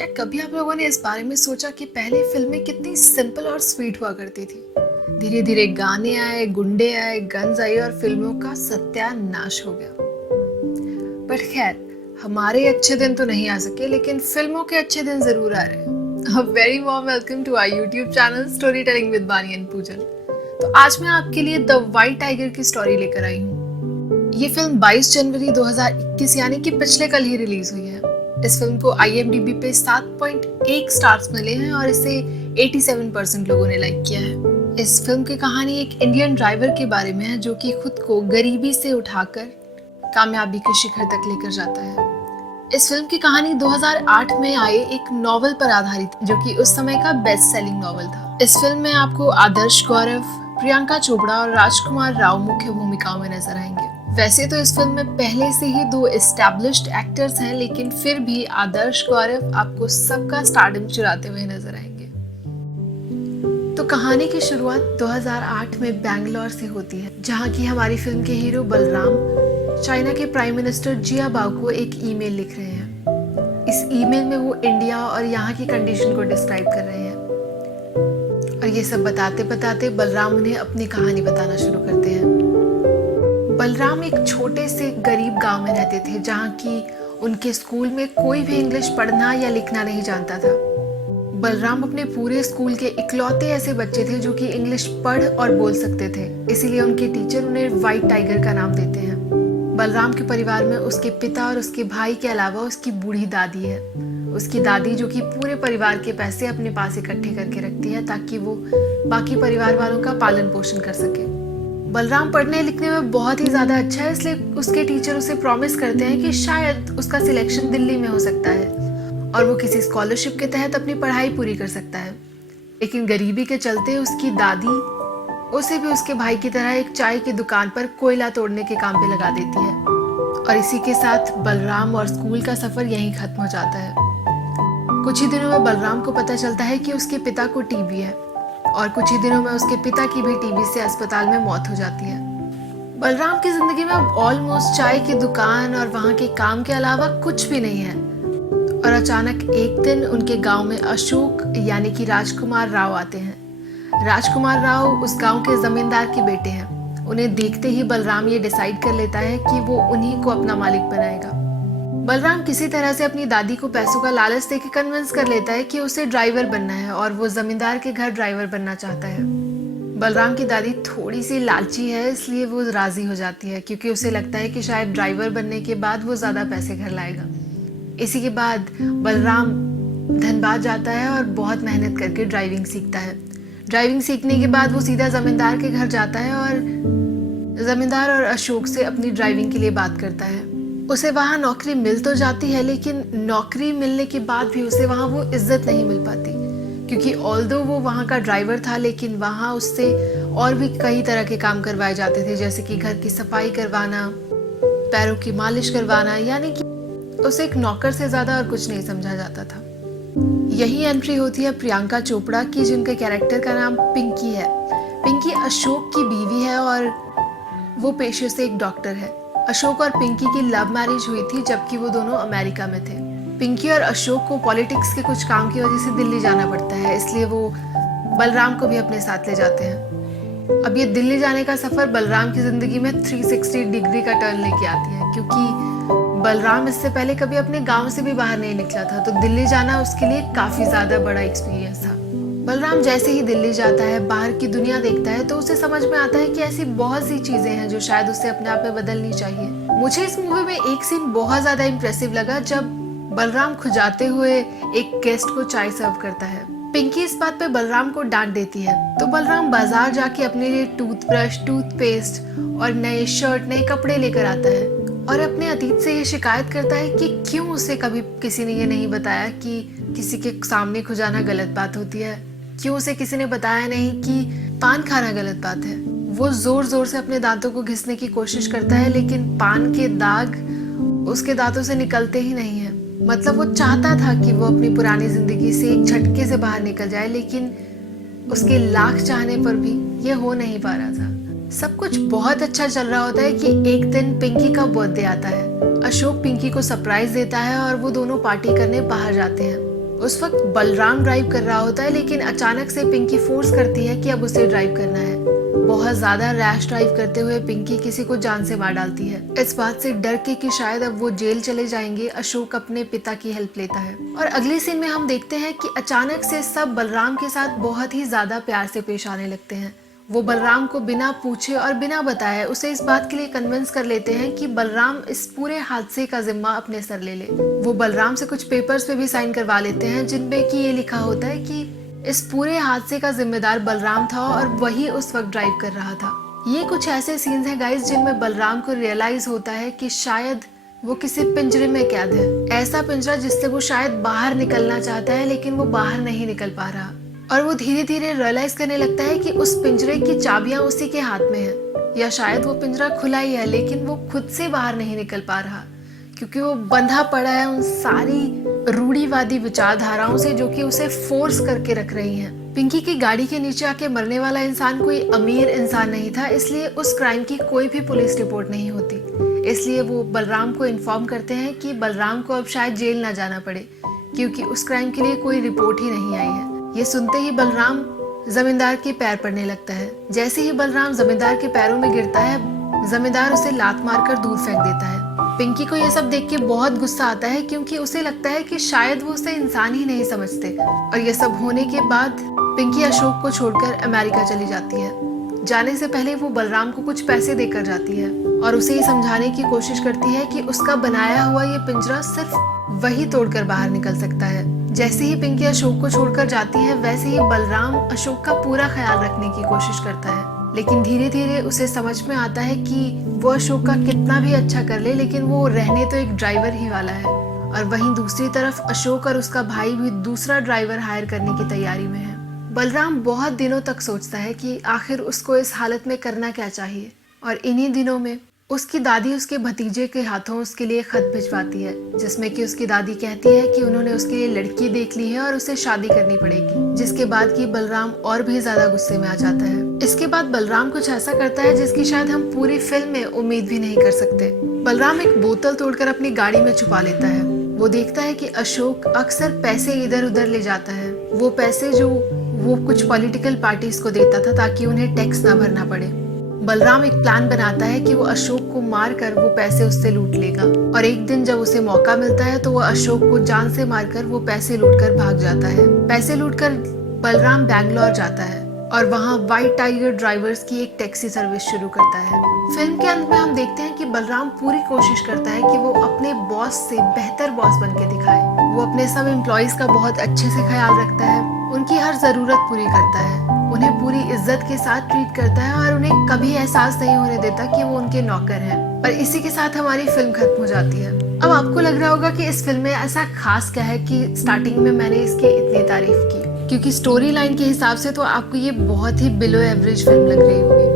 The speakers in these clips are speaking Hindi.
क्या कभी आप लोगों ने इस बारे में सोचा कि पहले फिल्में कितनी सिंपल और स्वीट हुआ करती थी। धीरे धीरे गाने आए, गुंडे आए, गन्स आई और फिल्मों का सत्यानाश हो गया। पर खैर, हमारे अच्छे दिन तो नहीं आ सके, लेकिन फिल्मों के अच्छे दिन जरूर आ रहे हैं। A very warm welcome to our YouTube channel story telling with Bani and Poojan. तो आज मैं आपके लिए द व्हाइट टाइगर की स्टोरी लेकर आई हूँ। ये फिल्म 22 जनवरी 2021 यानी कि पिछले कल ही रिलीज हुई है। इस फिल्म को IMDb पे 7.1 स्टार्स मिले हैं और इसे 87% लोगों ने लाइक किया है। इस फिल्म की कहानी एक इंडियन ड्राइवर के बारे में है जो कि खुद को गरीबी से उठाकर कामयाबी के शिखर तक लेकर जाता है। इस फिल्म की कहानी 2008 में आए एक नॉवल पर आधारित जो कि उस समय का बेस्ट सेलिंग नॉवल था। इस फिल्म में आपको आदर्श गौरव, प्रियंका चोपड़ा और राजकुमार राव मुख्य भूमिकाओं में नजर आएंगे। वैसे तो इस फिल्म में पहले से ही 2 एस्टैब्लिश्ड एक्टर्स हैं, लेकिन फिर भी आदर्श गौरव आपको सबका स्टारडम चुराते हुए नजर आएंगे। तो कहानी की शुरुआत 2008 में बैंगलोर से होती है, जहां की हमारी फिल्म के हीरो बलराम चाइना के प्राइम मिनिस्टर जियाबाओ को एक ईमेल लिख रहे हैं। इस ईमेल में वो इंडिया और यहाँ की कंडीशन को डिस्क्राइब कर रहे हैं और ये सब बताते बताते बलराम उन्हें अपनी कहानी बताना शुरू करते हैं। बलराम एक छोटे से गरीब गांव में रहते थे, जहाँ की उनके स्कूल में कोई भी इंग्लिश पढ़ना या लिखना नहीं जानता था। बलराम अपने पूरे स्कूल के इकलौते ऐसे बच्चे थे जो कि इंग्लिश पढ़ और बोल सकते थे, इसीलिए उनके टीचर उन्हें व्हाइट टाइगर का नाम देते हैं। बलराम के परिवार में उसके पिता और उसके भाई के अलावा उसकी बूढ़ी दादी है। उसकी दादी जो कि पूरे परिवार के पैसे अपने पास इकट्ठे करके रखती है ताकि वो बाकी परिवार वालों का पालन पोषण कर सके। बलराम पढ़ने लिखने में बहुत ही ज्यादा अच्छा है, इसलिए उसके टीचर उसे प्रॉमिस करते हैं कि शायद उसका सिलेक्शन दिल्ली में हो सकता है और वो किसी स्कॉलरशिप के तहत अपनी पढ़ाई पूरी कर सकता है। लेकिन गरीबी के चलते उसकी दादी उसे भी उसके भाई की तरह एक चाय की दुकान पर कोयला तोड़ने के काम पे लगा देती है और इसी के साथ बलराम और स्कूल का सफर यहीं खत्म हो जाता है। कुछ ही दिनों में बलराम को पता चलता है कि उसके पिता को टीबी है और कुछ ही दिनों में उसके पिता की भी टीबी से अस्पताल में मौत हो जाती है। बलराम की जिंदगी में अब ऑलमोस्ट चाय की दुकान और वहाँ के काम के अलावा कुछ भी नहीं है और अचानक एक दिन उनके गांव में अशोक यानी कि राजकुमार राव आते हैं। राजकुमार राव उस गांव के जमींदार के बेटे हैं। उन्हें देखते ही बलराम ये डिसाइड कर लेता है कि वो उन्हीं को अपना मालिक बनाएगा। बलराम किसी तरह से अपनी दादी को पैसों का लालच देके कन्विंस कर लेता है कि उसे ड्राइवर बनना है और वो जमींदार के घर ड्राइवर बनना चाहता है। बलराम की दादी थोड़ी सी लालची है, इसलिए वो राजी हो जाती है क्योंकि उसे लगता है कि शायद ड्राइवर बनने के बाद वो ज्यादा पैसे घर लाएगा। इसी के बाद बलराम धनबाद जाता है और बहुत मेहनत करके ड्राइविंग सीखता है। ड्राइविंग सीखने के बाद वो सीधा जमींदार के घर जाता है और जमींदार और अशोक से अपनी ड्राइविंग के लिए बात करता है। उसे वहाँ नौकरी मिल तो जाती है, लेकिन नौकरी मिलने के बाद भी उसे वहाँ वो इज्जत नहीं मिल पाती क्योंकि ऑल्दो वो वहाँ का ड्राइवर था, लेकिन वहाँ उससे और भी कई तरह के काम करवाए जाते थे, जैसे कि घर की सफाई करवाना, पैरों की मालिश करवाना, यानी कि उसे एक नौकर से ज्यादा और कुछ नहीं समझा जाता था। यही एंट्री होती है प्रियंका चोपड़ा की, जिनके कैरेक्टर का नाम पिंकी है। पिंकी अशोक की बीवी है और वो पेशे से एक डॉक्टर है। अशोक और पिंकी की लव मैरिज हुई थी जबकि वो दोनों अमेरिका में थे। पिंकी और अशोक को पॉलिटिक्स के कुछ काम की वजह से दिल्ली जाना पड़ता है, इसलिए वो बलराम को भी अपने साथ ले जाते हैं। अब ये दिल्ली जाने का सफर बलराम की जिंदगी में 360 डिग्री का टर्न लेके आती है क्योंकि बलराम इससे पहले कभी अपने गांव से भी बाहर नहीं निकला था, तो दिल्ली जाना उसके लिए काफी ज्यादा बड़ा एक्सपीरियंस था। बलराम जैसे ही दिल्ली जाता है, बाहर की दुनिया देखता है, तो उसे समझ में आता है कि ऐसी बहुत सी चीजें हैं जो शायद उसे अपने आप में बदलनी चाहिए। मुझे इस मूवी में एक सीन बहुत ज्यादा इम्प्रेसिव लगा जब बलराम खुजाते हुए एक गेस्ट को चाय सर्व करता है। पिंकी इस बात पे बलराम को डांट देती है, तो बलराम बाजार जाके अपने लिए टूथब्रश, टूथपेस्ट और नए शर्ट, नए कपड़े लेकर आता है और अपने अतीत से ये शिकायत करता है कि क्यों उसे कभी किसी ने ये नहीं बताया कि किसी के सामने खुजाना गलत बात होती है, क्यों उसे किसी ने बताया नहीं कि पान खाना गलत बात है। वो जोर जोर से अपने दांतों को घिसने की कोशिश करता है, लेकिन पान के दाग उसके दांतों से निकलते ही नहीं है। मतलब वो चाहता था कि वो अपनी पुरानी जिंदगी से एक झटके से बाहर निकल जाए, लेकिन उसके लाख चाहने पर भी ये हो नहीं पा रहा था। सब कुछ बहुत अच्छा चल रहा होता है कि एक दिन पिंकी का बर्थडे आता है। अशोक पिंकी को सरप्राइज देता है और वो दोनों पार्टी करने बाहर जाते हैं। उस वक्त बलराम ड्राइव कर रहा होता है, लेकिन अचानक से पिंकी फोर्स करती है कि अब उसे ड्राइव करना है। बहुत ज्यादा रैश ड्राइव करते हुए पिंकी किसी को जान से मार डालती है। इस बात से डर के कि शायद अब वो जेल चले जाएंगे, अशोक अपने पिता की हेल्प लेता है। और अगले सीन में हम देखते हैं कि अचानक से सब बलराम के साथ बहुत ही ज्यादा प्यार से पेश आने लगते हैं। वो बलराम को बिना पूछे और बिना बताए उसे इस बात के लिए कन्विंस कर लेते हैं कि बलराम इस पूरे हादसे का जिम्मा अपने सर ले ले। वो बलराम से कुछ पेपर्स पे भी साइन करवा लेते हैं जिनमें कि ये लिखा होता है कि इस पूरे हादसे का जिम्मेदार बलराम था और वही उस वक्त ड्राइव कर रहा था। ये कुछ ऐसे सीन्स हैं गाइस जिनमें बलराम को रियलाइज होता है कि शायद वो किसी पिंजरे में कैद है, ऐसा पिंजरा जिससे वो शायद बाहर निकलना चाहता है लेकिन वो बाहर नहीं निकल पा रहा। और वो धीरे धीरे रियलाइज करने लगता है कि उस पिंजरे की चाबियां उसी के हाथ में है, या शायद वो पिंजरा खुला ही है लेकिन वो खुद से बाहर नहीं निकल पा रहा, क्योंकि वो बंधा पड़ा है उन सारी रूढ़िवादी विचारधाराओं से जो कि उसे फोर्स करके रख रही हैं। पिंकी की गाड़ी के नीचे आके मरने वाला इंसान कोई अमीर इंसान नहीं था, इसलिए उस क्राइम की कोई भी पुलिस रिपोर्ट नहीं होती। इसलिए वो बलराम को इन्फॉर्म करते हैं कि बलराम को अब शायद जेल ना जाना पड़े, क्योंकि उस क्राइम के लिए कोई रिपोर्ट ही नहीं आई है। ये सुनते ही बलराम जमींदार के पैर पड़ने लगता है। जैसे ही बलराम जमींदार के पैरों में गिरता है, जमींदार उसे लात मारकर दूर फेंक देता है। पिंकी को ये सब देख के बहुत गुस्सा आता है, क्योंकि उसे लगता है कि शायद वो उसे इंसान ही नहीं समझते। और ये सब होने के बाद पिंकी अशोक को छोड़कर अमेरिका चली जाती है। जाने से पहले वो बलराम को कुछ पैसे देकर जाती है और उसे ये समझाने की कोशिश करती है कि उसका बनाया हुआ ये पिंजरा सिर्फ वही तोड़कर बाहर निकल सकता है। जैसे ही पिंकी अशोक को छोड़कर जाती है, वैसे ही बलराम अशोक का पूरा ख्याल रखने की कोशिश करता है, लेकिन धीरे धीरे उसे समझ में आता है कि वो अशोक का कितना भी अच्छा कर ले, लेकिन वो रहने तो एक ड्राइवर ही वाला है। और वहीं दूसरी तरफ अशोक और उसका भाई भी दूसरा ड्राइवर हायर करने की तैयारी में है। बलराम बहुत दिनों तक सोचता है कि आखिर उसको इस हालत में करना क्या चाहिए, और इन्हीं दिनों में उसकी दादी उसके भतीजे के हाथों उसके लिए खत भिजवाती है, जिसमें कि उसकी दादी कहती है कि उन्होंने उसके लिए लड़की देख ली है और उसे शादी करनी पड़ेगी। जिसके बाद कि बलराम और भी ज्यादा गुस्से में आ जाता है। इसके बाद बलराम कुछ ऐसा करता है जिसकी शायद हम पूरी फिल्म में उम्मीद भी नहीं कर सकते। बलराम एक बोतल तोड़कर अपनी गाड़ी में छुपा लेता है। वो देखता है कि अशोक अक्सर पैसे इधर उधर ले जाता है, वो पैसे जो वो कुछ पॉलिटिकल पार्टीज को देता था ताकि उन्हें टैक्स ना भरना पड़े। बलराम एक प्लान बनाता है कि वो अशोक को मारकर वो पैसे उससे लूट लेगा, और एक दिन जब उसे मौका मिलता है तो वो अशोक को जान से मारकर वो पैसे लूटकर भाग जाता है। पैसे लूटकर बलराम बैंगलोर जाता है और वहाँ व्हाइट टाइगर ड्राइवर्स की एक टैक्सी सर्विस शुरू करता है। फिल्म के अंत में हम देखते हैं कि बलराम पूरी कोशिश करता है कि वो अपने बॉस से बेहतर बॉस बन के दिखाए। वो अपने सब एम्प्लॉइज का बहुत अच्छे से ख्याल रखता है, उनकी हर जरूरत पूरी करता है, उन्हें पूरी इज्जत के साथ ट्रीट करता है और उन्हें कभी एहसास नहीं होने देता कि वो उनके नौकर हैं। और इसी के साथ हमारी फिल्म खत्म हो जाती है। अब आपको लग रहा होगा कि इस फिल्म में ऐसा खास क्या है कि स्टार्टिंग में मैंने इसकी इतनी तारीफ की, क्योंकि स्टोरी लाइन के हिसाब से तो आपको ये बहुत ही बिलो एवरेज फिल्म लग रही होगी।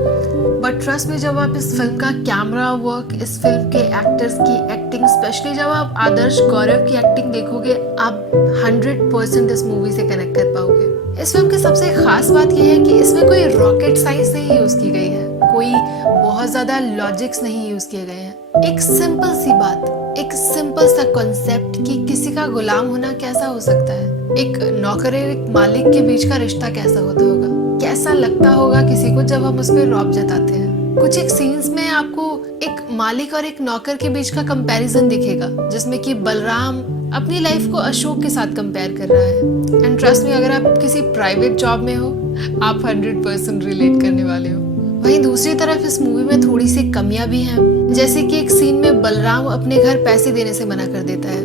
बट ट्रस्ट में, जब आप इस फिल्म का कैमरा वर्क, इस फिल्म के एक्टर्स की एक्टिंग, स्पेशली जब आप आदर्श गौरव की एक्टिंग देखोगे, आप 100% इस मूवी से कनेक्ट कर पाओगे। इस फिल्म की सबसे खास बात यह है कि इसमें कोई रॉकेट साइंस नहीं यूज की गई है, कोई बहुत ज्यादा लॉजिक्स नहीं यूज किए गए हैं। एक सिंपल सी बात, एक सिंपल सा कॉन्सेप्ट कि किसी का गुलाम होना कैसा हो सकता है, एक नौकर और एक मालिक के बीच का रिश्ता कैसा होता होगा, कैसा लगता होगा किसी को जब हम उस पर रौब जताते हैं। कुछ एक सीन्स में आपको एक मालिक और एक नौकर के बीच का कंपैरिजन दिखेगा, जिसमें कि बलराम अपनी लाइफ को अशोक के साथ कंपेयर कर रहा है। एंड ट्रस्ट में, अगर आप किसी प्राइवेट जॉब में हो, आप 100% रिलेट करने वाले हो। वहीं दूसरी तरफ इस मूवी में थोड़ी सी कमियां भी हैं, जैसे कि एक सीन में बलराम अपने घर पैसे देने से मना कर देता है।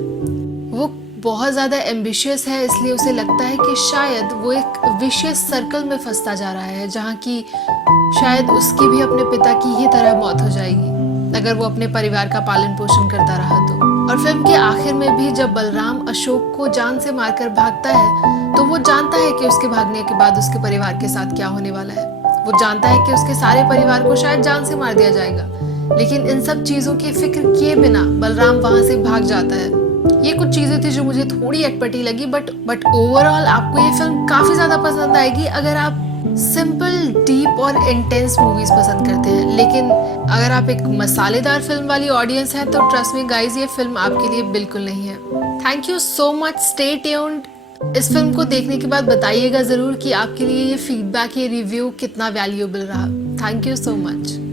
वो बहुत ज्यादा एम्बिशियस है, इसलिए उसे लगता है कि शायद वो एक विशियस सर्कल में फंसता जा रहा है, जहाँ की शायद उसकी भी अपने पिता की ही तरह मौत हो जाएगी अगर वो अपने परिवार का पालन पोषण करता रहा तो। और फिल्म के आखिर में भी जब बलराम अशोक को जान से मारकर भागता है, तो वो जानता है कि उसके भागने के बाद उसके परिवार के साथ क्या होने वाला है। वो जानता है कि उसके सारे परिवार को शायद जान से मार दिया जाएगा, लेकिन इन सब चीजों की फिक्र किए बिना बलराम वहां से भाग जाता है। ये कुछ चीजें थी जो मुझे थोड़ी अटपटी लगी, बट ओवरऑल आपको ये फिल्म काफी ज्यादा पसंद आएगी अगर आप सिंपल, डीप और इंटेंस मूवीज पसंद करते हैं। लेकिन अगर आप एक मसालेदार फिल्म वाली ऑडियंस है तो ट्रस्ट मी गाइज, ये फिल्म आपके लिए बिल्कुल नहीं है। Thank you so much, stay tuned, इस फिल्म को देखने के बाद बताइएगा ज़रूर कि आपके लिए ये फीडबैक, ये रिव्यू कितना वैल्यूएबल रहा। Thank you so much.